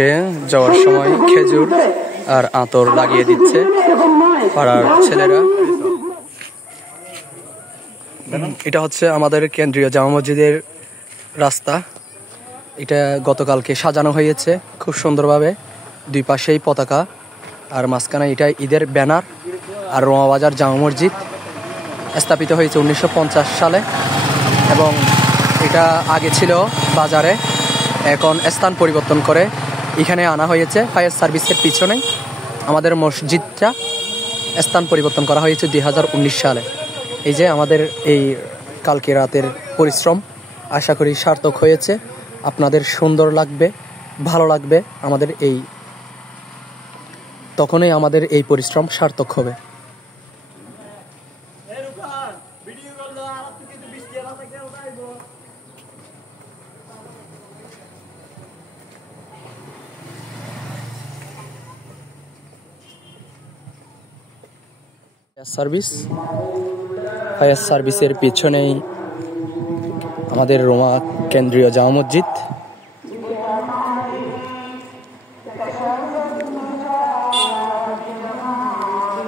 আমাদেরকে যাওয়ার সময় খেজুর আর আতর লাগিয়ে দিচ্ছে পাড়ার ছেলেরা। এটা হচ্ছে আমাদের কেন্দ্রীয় জামা মসজিদের রাস্তা। এটা গতকালকে সাজানো হয়েছে খুব সুন্দরভাবে, দুই পাশেই পতাকা, আর মাঝখানে এটা ঈদের ব্যানার। আর রোমাবাজার জামা মসজিদ স্থাপিত হয়েছে 1950 সালে এবং এটা আগে ছিল বাজারে, এখন স্থান পরিবর্তন করে এখানে আনা হয়েছে। ফায়ার সার্ভিসের পিছনে আমাদের মসজিদটা স্থান পরিবর্তন করা হয়েছে 2019 সালে। এই যে আমাদের এই কালকে রাতের পরিশ্রম আশা করি সার্থক হয়েছে। আপনাদের সুন্দর লাগবে, ভালো লাগবে আমাদের এই, তখনই আমাদের এই পরিশ্রম সার্থক হবে। ফায়ার সার্ভিসের পিছনেই আমাদের রোমা কেন্দ্রীয় জামা মসজিদ।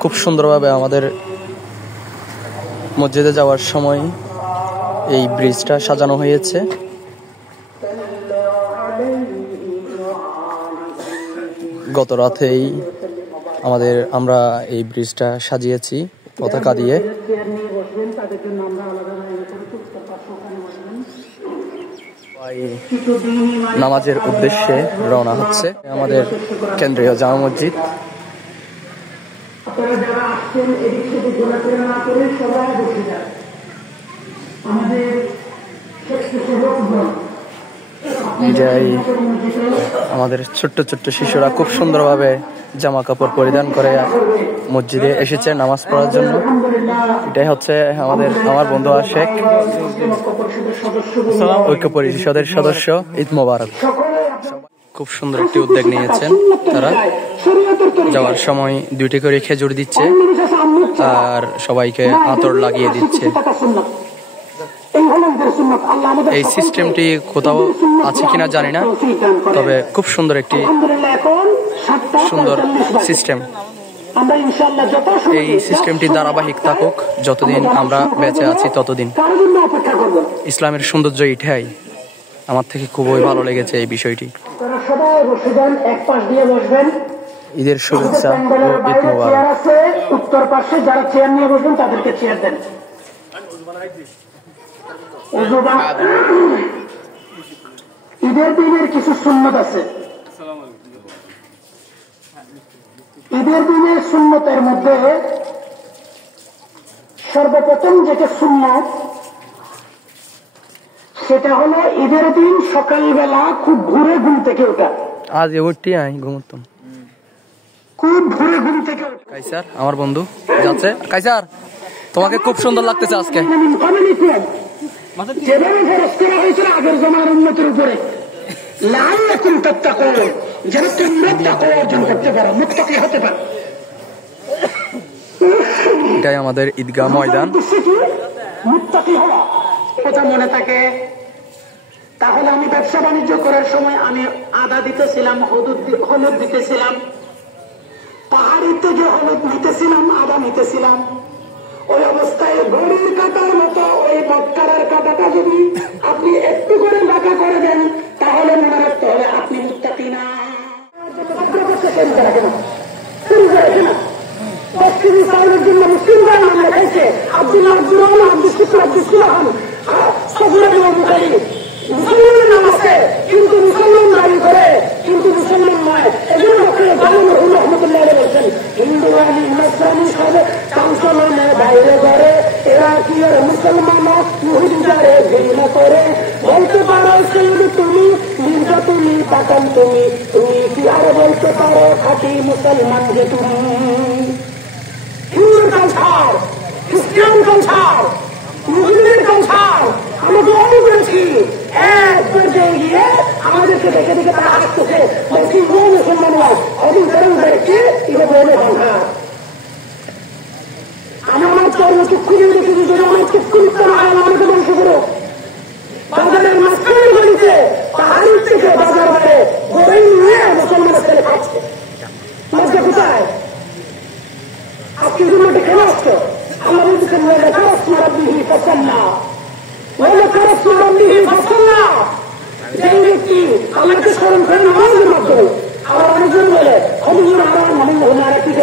খুব সুন্দরভাবে আমাদের মসজিদে যাওয়ার সময় এই ব্রিজটা সাজানো হয়েছে। গত রাতেই আমরা এই ব্রিজটা সাজিয়েছি পতাকা দিয়ে। নামাজের উদ্দেশ্যে রওনা হচ্ছে আমাদের কেন্দ্রীয় জামা মসজিদ। আমাদের ছোট্ট ছোট্ট শিশুরা খুব সুন্দরভাবে জামা কাপড় পরিধান করে মসজিদে এসেছে নামাজ পড়ার জন্য। এটাই হচ্ছে আমার বন্ধু আশেক, ঐক্য পরিষদের সদস্য। ঈদ মোবারক। খুব সুন্দর একটি উদ্যোগ নিয়েছেন তারা। যাওয়ার সময় 2টি করে খেজুর দিচ্ছে আর সবাইকে আতর লাগিয়ে দিচ্ছে। এই সিস্টেমটি কোথাও আছে কিনা জানি না, তবে খুব সুন্দর একটি সিস্টেম। এই সিস্টেমটি ধারাবাহিক থাকুক, যতদিন আমরা বেঁচে আছি ততদিন। ইসলামের সৌন্দর্য এটাই। আমার থেকে খুবই ভালো লেগেছে এই বিষয়টি। ঈদের শুভেচ্ছা ও ঈদ মোবারক। উত্তর পাশে যারা চেয়ার নিয়ে বসবেন তাদেরকে চেয়ার দেন। ঈদের দিনের কিছু সুন্নত আছে। ঈদের দিনের সুন্নতের মধ্যে সর্বপ্রথম যেটা সুন্নত সেটা হলো ঈদের দিন সকালবেলা খুব ভোরে ঘুম থেকে ওঠা। আজ উঠি আই ঘুমতাম, খুব ভোরে ঘুম থেকে ওঠা। কাইসার আমার বন্ধু যাচ্ছে। কাইসার তোমাকে খুব সুন্দর লাগতেছে আজকে। যেভাবে ফরজ করা হয়েছিল আগের জমার উন্নতির উপরে, লাআল্লাকুম তাত্তাকুন, যেন তোমরা তাকওয়া অর্জন করতে পারো, মুত্তাকি হতে পারো। এটাই আমাদের ঈদগাহ ময়দান। মুত্তাকি হওয়া কথা মনে থাকে। তাহলে আমি ব্যবসা বাণিজ্য করার সময় আমি আদা দিতেছিলাম, হলুদ দিতেছিলাম, পাহাড়ি থেকে হলুদ নিতেছিলাম, আদা নিতেছিলাম। ওই অবস্থায় ঘড়ির কাঁটার মতো ওই মক্কারের কাঁটাটা যদি আপনি একটু করে বাঁকা করে দেন তাহলে মনে রাখতে হবে আপনি মুত্তাকি না। মুসলিমরা নাম লেখাইছে আব্দুল্লাহ, আব্দুল শুকুর, আব্দুল সুলাহান, মুসলমানের নাম আছে কিন্তু মুসলমান দাবি করে, কিন্তু মুসলমান নয়। এজন্য রহমতুল্লাহ বলছেন হিন্দু ইসলামী সব কাউন্সিলনে বাইরে করে এরা কি আর মুসলমান ইহুদিদারে ঘৃণা করে। বলতে পারো সেইদি তুমি, মির্জা তুমি, পাঠান তুমি, তুমি কি আর বলতে পারো খাঁটি মুসলমান যে তুমি। হিন্দুর কালচার, খ্রিস্টান কালচার, মুসলিমের কালচার আমাকে অনেক করেছি। এক পর্যায়ে গিয়ে আমাদেরকে দেখে দেখে তারা আসতেছে, বলছি ও মুসলমানরা অধিক ধরন হয়েছে এটা বলে ভাঙা। আমার চর্ম চক্ষু দেখেছি, যদি আমার চক্ষু লিপ্ত না হয় আমাকে ধ্বংস করো। বাজারের মাঝখানে গলিতে পাহাড়ির থেকে বাজার বাড়ে গড়ে নিয়ে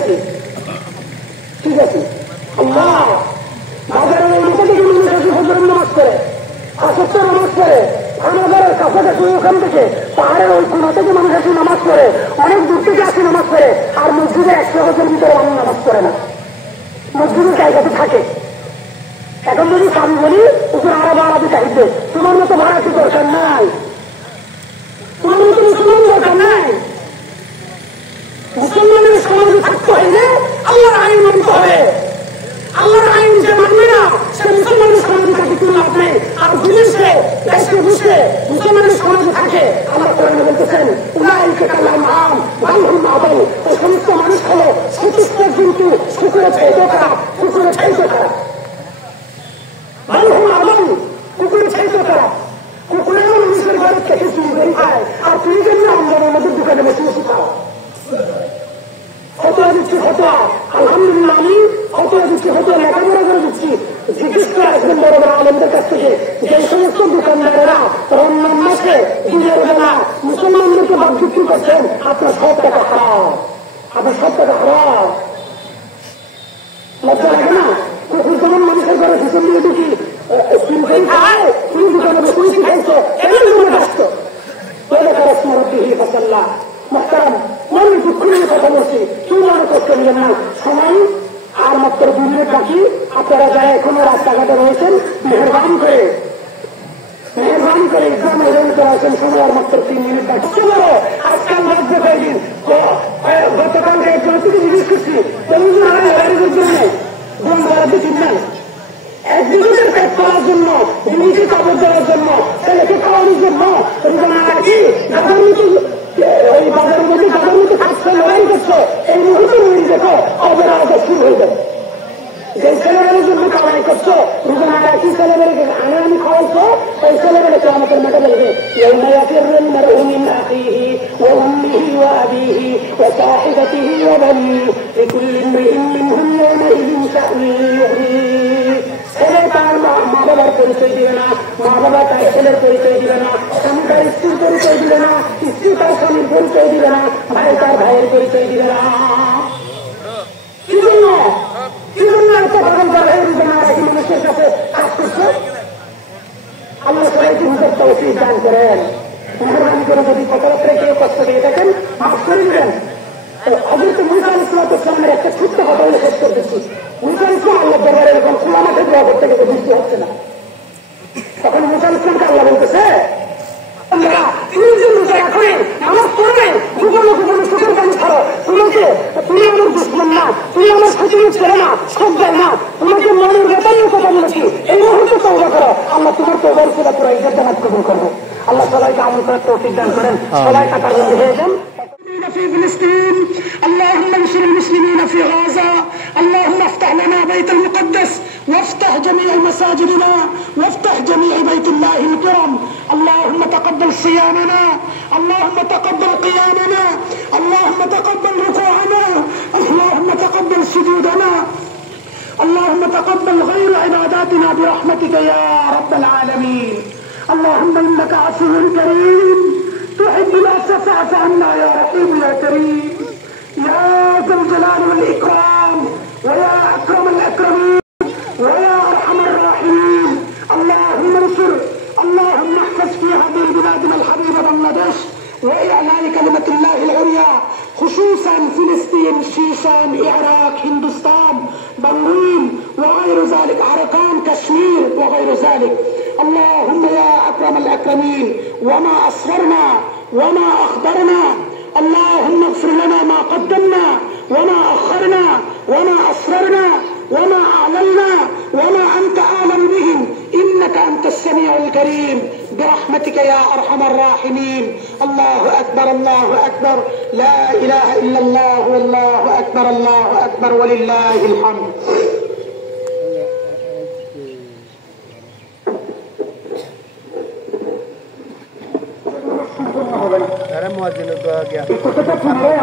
আছে, ঠিক আছে। আল্লাহ বাজারের এই লোকে থেকে মানুষ আসে হজরের নামাজ করে, আসক্ত নামাজ করে, খানাগারের কাছাকাছি ওখান থেকে পাহাড়ের ওই কোনা থেকে মানুষ আসে নামাজ করে, অনেক দূর থেকে আসে নামাজ করে, আর মসজিদে 100 বছর ভিতরে মানুষ নামাজ করে না, মসজিদের জায়গাতে থাকে। এখন যদি আমি বলি ওকে আরো বাড়াতে চাইবে, তোমার মতো ভাড়াতে দরকার নাই, তোমার মতো মুসলমান দরকার নাই। মুসলমানের সমাজে থাকতে হইলে আল্লাহর আইন মানতে হবে। আল্লাহর আইন যে মানবে না সে মুসলমানের সমাজে থাকে কোনো লাভ নেই। আর বিদেশে দেশে বসে মুসলমানের সমাজে থাকে, আল্লাহ কোরআনে বলতেছেন উলাইকা কালাম বালহুম আদাল, ওই সমস্ত মানুষ হলো সুতুষ্টের জন্তু, কুকুরের চাইতে খারাপ, কুকুরের চাইতে খারাপ। বালহুম আদাল, কুকুরের চাইতে খারাপ। কুকুরেও মানুষের ঘরে থেকে চুরি করে খায়, আর তুই কেমনি আমাদের আমাদের দোকানে বসে বসে খাও। ফটোয়া দিচ্ছি ফটোয়া, আলহামদুলিল্লাহ আমি ফটোয়া দিচ্ছি, ফটোয়া লেখাপড়া করে দিচ্ছি। জিজ্ঞেস করে আসবেন বড় বড় আলমদের কাছ থেকে, যে সমস্ত দোকানদারেরা রমজান মাসে দিনের বেলা মুসলমানদেরকে বাদ বিক্রি করছেন, আপনার সব টাকা হারাম, আপনার সব টাকা হারাম। লজ্জা লাগে না? কুকুর যেমন মানুষের ঘরে ভীষণ দিয়ে ঢুকি খায়, তুমি দোকানে বসে খাইছো, এমন করে আসতো মনে দুঃখ নিয়ে কথা বলছি, কি মনে করতে নিলেন না? সময় আর মাত্র 2 মিনিট বাকি। আপনারা যারা এখনো রাস্তাঘাটে রয়েছেন, মেহরবানি করে গ্রামে রয়েছে আছেন, সময় আর মাত্র 3 মিনিট বাকি। চলো আজকাল রাজ্য কয়েকদিন গতকালকে একজন থেকে জিজ্ঞেস করছি নাই একদিনের পেট করার জন্য, নিজে কাপড় দেওয়ার জন্য, ছেলেকে খাওয়ানোর জন্য কি ওই বাজারের মধ্যে গাছের মধ্যে কাজটা লড়াই করছো, এই মুহূর্তে রয়ে দেখো অপরাধ শুরু হয়ে যাবে। যে ছেলেমেয়ের জন্য কামাই করছো, রোজানা একই ছেলেমেয়েকে আনে আমি খাওয়াইছো, ওই ছেলেমেয়েকে আমাদের মেটে বলবে ছেলে তার মা বাবার পরিচয় দিবে না, মা বাবা তার ছেলের পরিচয় দিবে না, স্বামী তার স্ত্রীর পরিচয় দিবে না, স্ত্রী তার স্বামীর পরিচয় দিবে না, ভাই তার ভাইয়ের পরিচয় দিবে না। কি জন্য একটা ভগবান মানুষের কাছে কাজ করছে? আল্লাহ সবাইকে হিসাবটা উচিত দান করেন। মেহরবানি করে যদি কথাবার্তা কেউ কষ্ট দিয়ে থাকেন মাফ করে দিবেন। হযরত মুসা আলাইহিস সালামের একটা ছোট্ট কথা বলে শেষ করতেছি। মুসা আলাইহিস সালাম আল্লাহ দরবারে এরকম খোলা মাঠে দোয়া করতে গেলে বৃষ্টি হচ্ছে না, তখন মুসা আলাইহিস সালামকে আল্লাহ বলতেছে তুমি যে রোজা রাখবে, নামাজ পড়বে, জীবনে চোখের পানি ছাড়ো, তুমি আমার দুশ্মন না, তুমি আমার ক্ষতির ছেলে না, সব যায় না, তোমাকে মনের ব্যাপারে কথা বলেছি, এই মুহূর্তে তওবা করো, আল্লাহ তোমার তওবার পুরা পুরা ইজ্জত জান্নাত কবুল করবে। আল্লাহ সবাইকে আমল করার তৌফিক দান করেন, সবাই কাতার বন্ধ হয়ে যান। في فلسطين اللهم انصر المسلمين في غزة، اللهم افتح لنا بيت المقدس، وافتح جميع مساجدنا، وافتح جميع بيت الله الكرم. اللهم تقبل صيامنا، اللهم تقبل قيامنا، اللهم تقبل ركوعنا، اللهم تقبل سجودنا، اللهم تقبل غير عباداتنا برحمتك يا رب العالمين. اللهم انك عفو كريم تحب العفو فاعف عنا يا رحيم يا كريم يا ذا الجلال والإكرام ويا أكرم الأكرمين ويا أرحم الراحمين. اللهم انصر، اللهم احفظ في هذه بلادنا الحبيبة بنغلاديش وإعلاء كلمة الله العليا، خصوصا فلسطين، شيشان، العراق، هندوستان، بنغين وغير ذلك، عرقان، كشمير وغير ذلك. اللهم يا أكرم الأكرمين، وما أسررنا وما أخبرنا، اللهم اغفر لنا ما قدمنا وما أخرنا وما أسررنا وما أعلنا وما أنت أعلم بهم، إنك أنت السميع الكريم برحمتك يا أرحم الراحمين. الله أكبر الله أكبر، لا إله إلا الله والله أكبر الله أكبر ولله الحمد.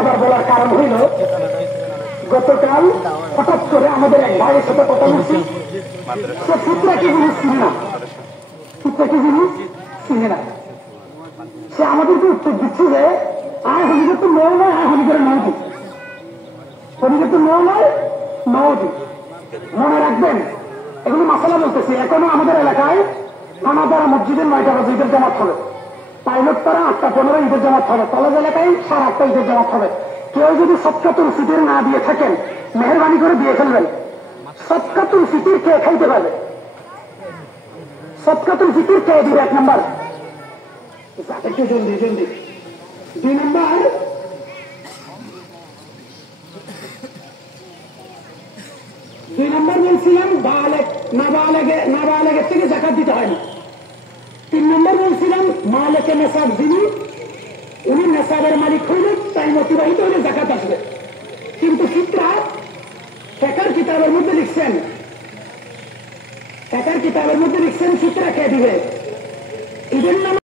আবার বলার কারণ হইল গতকাল হঠাৎ করে আমাদের এক ভাইয়ের সাথে কথা বলছি, সে ফুটরা কি জিনিস চিনে না, ফুটরা কি জিনিস চিনে না। সে আমাদেরকে উত্তর দিচ্ছে যে আয় হলিদের তো মেয়ে নয়, আয় হলিদের নয় কি উনি কিন্তু নো নয় নদী। মনে রাখবেন, এগুলো মাসালা বলতেছি। এখনো আমাদের এলাকায় আমাদের মসজিদের 9টা বাজে ঈদের জামাত হবে, পাইলট তারা 8টা 15 ঈদের জামাত হবে, কলেজ এলাকায় 8:30 ঈদের জামাত হবে। কেউ যদি সৎকাতুল ফিতর না দিয়ে থাকেন, মেহরবানি করে দিয়ে ফেলবেন। সৎকাতুল ফিতর কে খাইতে পারবে? সৎকাতুল ফিতর কে দিবে? 1 নম্বর, একটু জলদি জলদি। 2 নম্বর, বলছিলাম নাবালেগের থেকে যাকাত দিতে হয় না। 3 নম্বর বলছিলাম মালিকে নেশাব, যিনি উনি নেশাবের মালিক হইলে টাইম অতিবাহিত হলে যাকাত আসবে। কিন্তু ফিতরা ফিকহের কিতাবের মধ্যে লিখছেন ফিতরা কে দিবে? ঈদের নামে